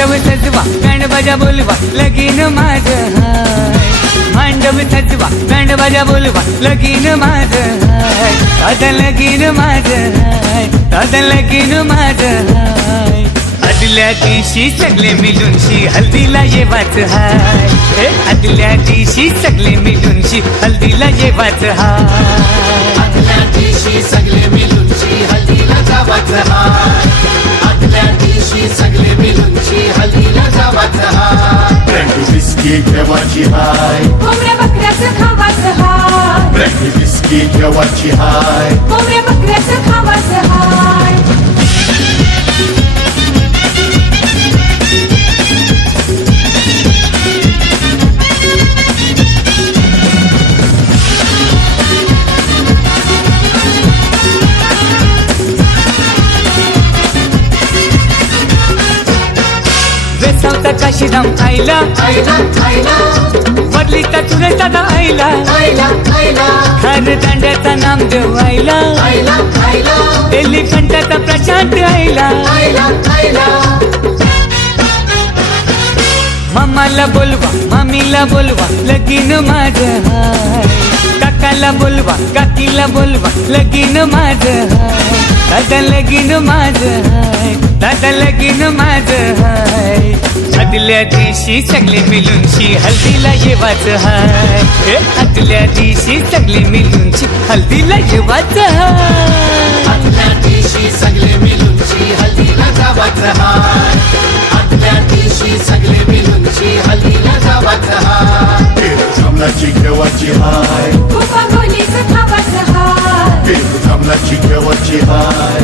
सजवा band बाजा बोलवा लगीन माझ हाय. मांडव सजवा बँड बाजा बोलवा लगीन माझ हाय. दादा लगीन माझ हाय. दादा लगीन माझ हाय. आदल्या दिवशी सगळे मिळूनशी हल्दीला येवाच हाय. आदल्या दिवशी सगळे मिळूनशी हल्दीला येवाच हाय. विस्की घेवाची हाय कोंबड्या बकऱ्याचं खावाचं हाय ब्रँडी विस्की घेवाची हाय वेसावता काशीराम आईला. आईला आईला वरलीचा दादा आईला. हर दांड्याचा नाम देव आईला. एलिफंटाचा प्रशांत आईला. मम्माला बोलवा मामीला बोलवा लगीन माझ हाय. काकाला बोलवा काकीला बोलवा लगीन माझ हाय. दादा लगीन माझ हाय. दादा लगीन माझ हाय. आदल्या दिवशी सगळे मिळूनशी हल्दीला येवाच हाय. हे आदल्या दिवशी सगळे मिळूनशी हल्दीला येवाच हाय. आदल्या दिवशी सगळे मिळूनची हल्दीला जावाचं हाय. आदल्या दिवशी सगळे मिळूनची हल्दीला जावाचं हाय. जामनाची घेवाची हाय. गोलीचं खावाचं हाय. जामनाची घेवाची हाय.